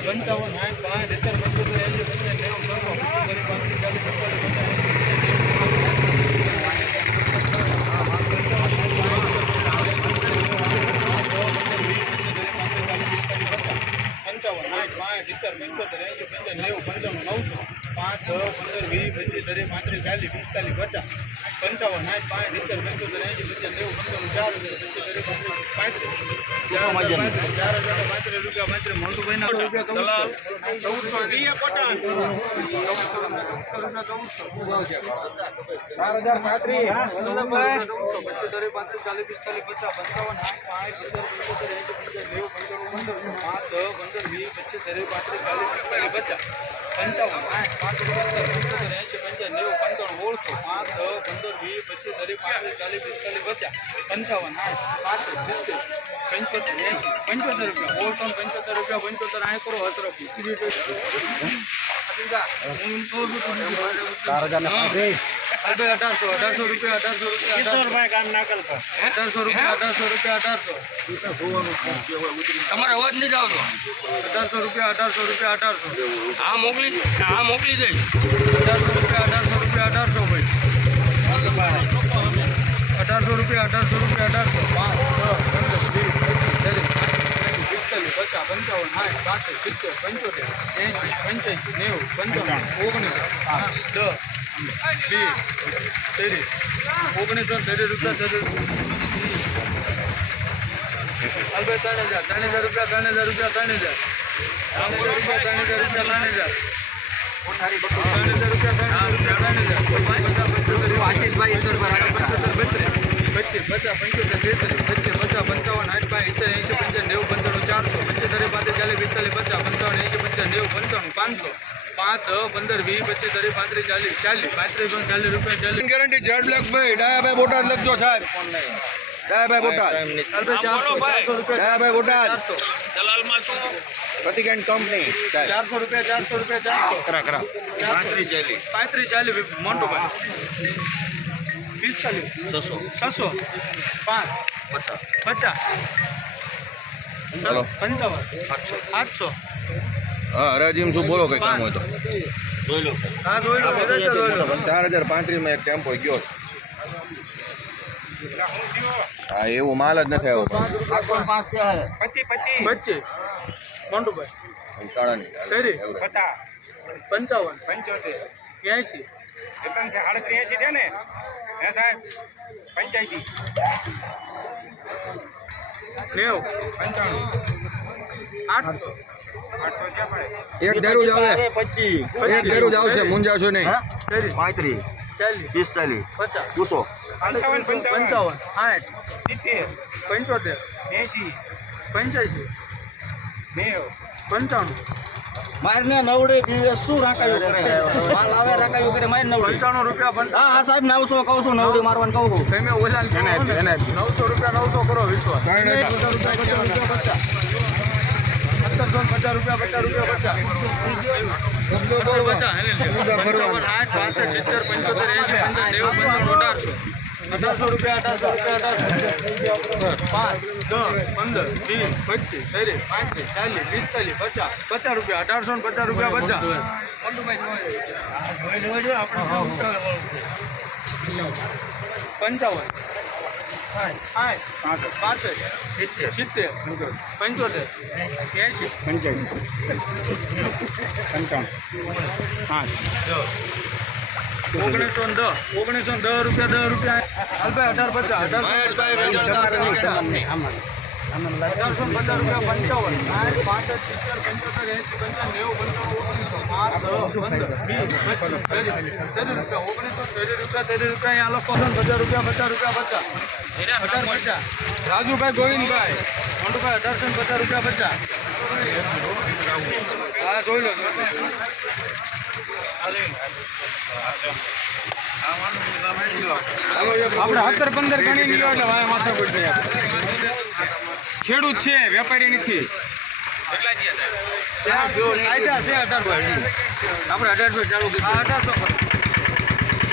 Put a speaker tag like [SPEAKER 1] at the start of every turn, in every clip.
[SPEAKER 1] પંચાવન સાઠ પાંચ પંચાવન નેવું સો પંચોતેર પાંત્રીસ ચાલીસ પિસ્તાલીસ પંચાવન સાઠ પાંચ સિત્તેર પંચોતેર એંસી પંચાવન નેવું પંચાવન નવસો પાંચ દસ પંદર વીસ પચીસ ત્રીસ પાંત્રીસ ચાલીસ પિસ્તાલીસ પચાસ પંચાવન સાઠ પાંચ સિત્તેર પંચોતેર એંસી પંચાવન નેવું પંચાવન ચાર હજાર પચીસ પાંત્રીસ ચાર હજાર પાંત્રીસ ચાર હજાર ચાલીસ પિસ્તાલીસ પચાસ પંચાવન સાઠ પાંચ સિત્તેર પંચોતેર એંસી પંચાવન નેવું પંચાવન પંદર પાંચ દસ પંદર વીસ પચીસ ત્રીસ પાંત્રીસ ચાલીસ પિસ્તાલીસ પચાસ પંચાવન સાઠ પાંચ પંચોતેર પંચોતેર ઓળસો પાંચ દસ પંદર વીસ પચીસ દરેક પાંત્રીસ ચાલીસ પિસ્તાલીસ પચાસ પંચાવન આઠ પાંસઠ સિત્તેર પંચોતેર એસી પંચોતેર રૂપિયા ઓળસો ને પંચોતેર રૂપિયા પંચોતેર આય કરો? અસરફ અઢારસો અઢારસો રૂપિયા અઢારસો રૂપિયા
[SPEAKER 2] કિશોરભાઈ ગામ નાગલ પર
[SPEAKER 1] અઢારસો રૂપિયા અઢારસો રૂપિયા અઢારસો
[SPEAKER 3] તમારે અવાજ નહીં આવતો
[SPEAKER 1] અઢારસો રૂપિયા અઢારસો રૂપિયા અઢારસો
[SPEAKER 3] હા મોકલી હા મોકલી દઈશ
[SPEAKER 1] અઢારસો રૂપિયા અઢારસો રૂપિયા અઢારસો ભાઈ અઢારસો રૂપિયા અઢારસો રૂપિયા અઢારસો પચાસ પંચાવન સાઠ પાસઠ સિત્તેર પંચોતેર એસી પંચ્યાસી નેવું પંચાવન ઓગણીસ દસ ઓગણીસો ત્રીસ રૂપિયા ત્રીસ ત્રણ હજાર ત્રણ હજાર રૂપિયા ત્રણ હજાર રૂપિયા ત્રણ હજાર ત્રણ હજાર રૂપિયા ત્રણ હજાર રૂપિયા ત્રણ હજાર ત્રણ હજાર રૂપિયા ત્રણ હજાર ત્રણ હજાર પંચોતેર
[SPEAKER 3] આશીષભાઈ
[SPEAKER 1] પંચોતેર બત્રીસ પચીસ પચાસ પંચોતેર પચીસ પચાસ પંચાવન આઠ પાંચ સિત્તેર એંસી પંચાવન નેવું પંચાણું ચારસો પંચોતેર પાંત્રીસ ચાલીસ પિસ્તાલીસ પચાસ પંચાવન એંસી પંચાવન નેવું પંચાણું પાંચસો પાંચ દસ પંદર વીસ પચીસ ત્રીસ પાંત્રીસ ચાલીસ ચાલીસ પાંત્રીસ ચાલીસ રૂપિયા ચાલીસ
[SPEAKER 4] ગેરંટી ઝેડ બ્લેક ભાઈ ડાયાભાઈ બોટાદ લખજો સાહેબ ડાયાભાઈ બોટાદ
[SPEAKER 1] ચારસો ચારસો રૂપિયા
[SPEAKER 4] ડાયાભાઈ બોટાદ
[SPEAKER 1] ચારસો
[SPEAKER 3] દલાલમાં શું
[SPEAKER 4] પ્રતિક એન્ડ કંપની સાહેબ
[SPEAKER 1] ચારસો રૂપિયા ચારસો રૂપિયા ચારસો
[SPEAKER 3] કરા કરા
[SPEAKER 4] પાંત્રીસ જેલી
[SPEAKER 1] પાંત્રીસ ચાલીસ મોટુભાઈ પિસ્તાલીસ
[SPEAKER 4] છસો
[SPEAKER 1] છસો પાંચ
[SPEAKER 4] પચાસ
[SPEAKER 1] પચાસ
[SPEAKER 4] ચાલો.
[SPEAKER 1] પંચાવન આઠસો
[SPEAKER 4] હા હરાજીમ શું બોલો કઈ કામ હોય તો. ચાર હજાર પાંત્રીસમાં એક ટેમ્પો ગયો છે. હા એવું માલ જ નથી આવ્યો.
[SPEAKER 1] પંચાવન પંચોતેર એંશી
[SPEAKER 2] સાડત્રીસ એસી છે ને હે સાહેબ પંચ્યાસી
[SPEAKER 1] નેવું. પંચાણું. આઠસો.
[SPEAKER 4] એક ધેરું જ આવે. એક ધેરું જ આવશે મુંજાશો નહીં.
[SPEAKER 2] પાંત્રીસ. પિસ્તાલીસ.
[SPEAKER 1] પચાસ.
[SPEAKER 2] પંચાવન પંચાવન.
[SPEAKER 1] પંચાવન. સાઠ.
[SPEAKER 2] સિત્તેર.
[SPEAKER 1] પંચોતેર.
[SPEAKER 2] એસી
[SPEAKER 1] પંચ્યાસી.
[SPEAKER 2] નેવું.
[SPEAKER 1] પંચાણું.
[SPEAKER 5] મારને નવડે દિવસ શું રાખાયું કરે? માલ આવે રાખાયું કરે માર નવડે.
[SPEAKER 1] પંચાણું રૂપિયા
[SPEAKER 5] હા હા સાહેબ નવસો કહું છું નવડી મારવાનું કહું છું.
[SPEAKER 1] તમે. નવસો રૂપિયા નવસો કરો વિશ્વાસ. રૂપિયા પચાસ રૂપિયા પચાસ રૂપિયા, પચાસ. સિત્તેર પંચોતેર એંસી પંચાવન નેવું પંચાણું અઢારસો રૂપિયા અઢારસો રૂપિયા, અઢારસો. પાંચ દસ, પંદર, વીસ પચીસ ત્રીસ પાંત્રીસ ચાલીસ, પિસ્તાલીસ, પચાસ પચાસ રૂપિયા, અઢારસો ને પચાસ રૂપિયા પચાસ. પંચાવન. પાસઠ સિત્તેર પંચોતેર એંશી
[SPEAKER 2] પંચાવન પાંચ
[SPEAKER 1] ઓગણીસો ને ઓગણીસો ને દસ રૂપિયા દસ રૂપિયા હાલભાઈ અઢાર પચાસ અઢાર રાજુભાઈ ગોવિંદભાઈ. મોટુભાઈ અઢારસો ને પચાસ રૂપિયા પચાસ. હા જોઈ લો આપણે સત્તર પંદર ગણી લીધો એટલે માથા કોઈ ખેડૂત છે વેપારી નથી. આપણે અઢારસો ચાલુ અઢારસો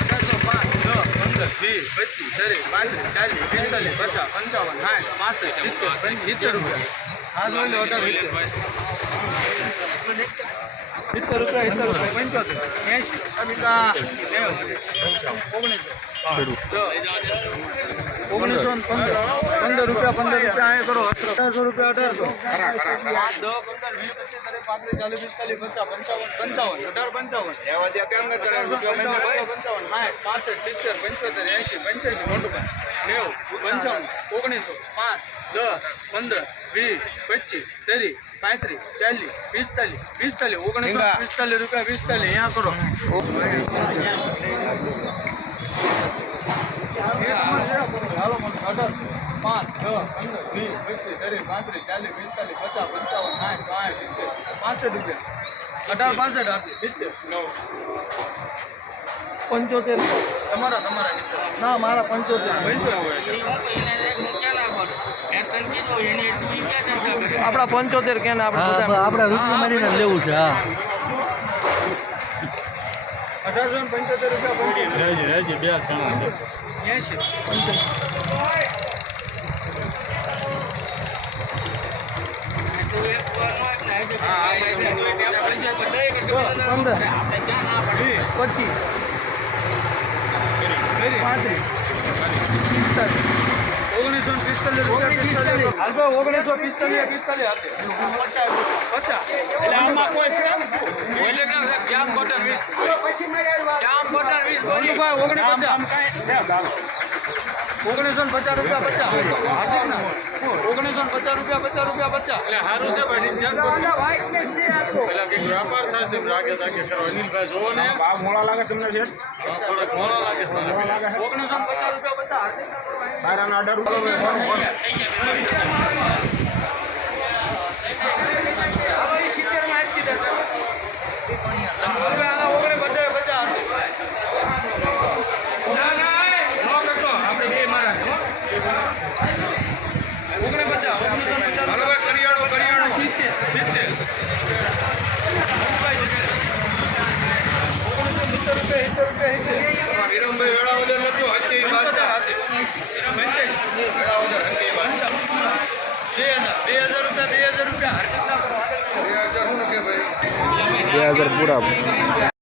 [SPEAKER 1] અઢારસો પાંચ છ પંદર વીસ પચીસ ત્રીસ પાંત્રીસ ચાલીસ પિસ્તાલીસ પચાસ પંચાવન સાઠ પાસઠ સિત્તેર સિત્તેર રૂપિયા. હા જોઈ લો અઢાર સિત્તેર. રૂપિયા સિત્તેર રૂપિયા પંચોતેર. ઓગણીસો. ઓગણીસો પંદર. પંદર રૂપિયા પંદર રૂપિયા અહીં કરો અઢારસો રૂપિયા અઢારસો. ઓગણીસો, પાંચ, દસ, પંદર, વીસ, પચીસ, ત્રીસ, પાંત્રીસ, ચાલીસ, પિસ્તાલીસ, પિસ્તાલીસ, ઓગણીસો, પિસ્તાલીસ રૂપિયા પિસ્તાલીસ અહીંયા કરો હાલો મને પાંચ છ પંદર વીસ પચીસ ત્રીસ પાંત્રીસ ચાલીસ પિસ્તાલીસ પચાસ પંચાવન સાઠ પાંચ સિત્તેર પાસઠ રૂપિયા. અઢાર પાસઠ આપીએ. સિત્તેર. પંચોતેર તમારા તમારા ના મારા પંચોતેર. પંચોતેર આપણા પંચોતેર કે આપણે
[SPEAKER 5] રૂપિયા મારીને લેવું છે હા.
[SPEAKER 1] અઢારસો પંચોતેર રૂપિયા એંશી.
[SPEAKER 5] પંદર
[SPEAKER 1] વીસ
[SPEAKER 5] પચીસ પાંત્રીસ
[SPEAKER 1] ઓગણીસો પિસ્તાલીસ ઓગણીસો પિસ્તાલીસ કોઈ ભાઈ ઓગણીસ પચાસ ઓગણીસો પચાસ રૂપિયા પચાસ. ઓગણીસો પચાસ રૂપિયા પચાસ રૂપિયા પચાસ. એટલે સારું છે ભાઈ પેલા કંઈક વ્યાપાર થાય રાખે રાખે કરો. અનિલભાઈ જોવો ને.
[SPEAKER 2] ભાવ મોડા લાગે તમને છે?
[SPEAKER 1] મોડા મોડો લાગે ઓગણીસો પચાસ રૂપિયા પચાસ.
[SPEAKER 2] બારાના અઢાર રૂપિયા.
[SPEAKER 4] વિરમભાઈ વેળાવદર લખજો હચ્ચે
[SPEAKER 1] બે હજાર બે હજાર રૂપિયા, બે હજાર રૂપિયા ના કરો?
[SPEAKER 4] બે હજાર પૂરા.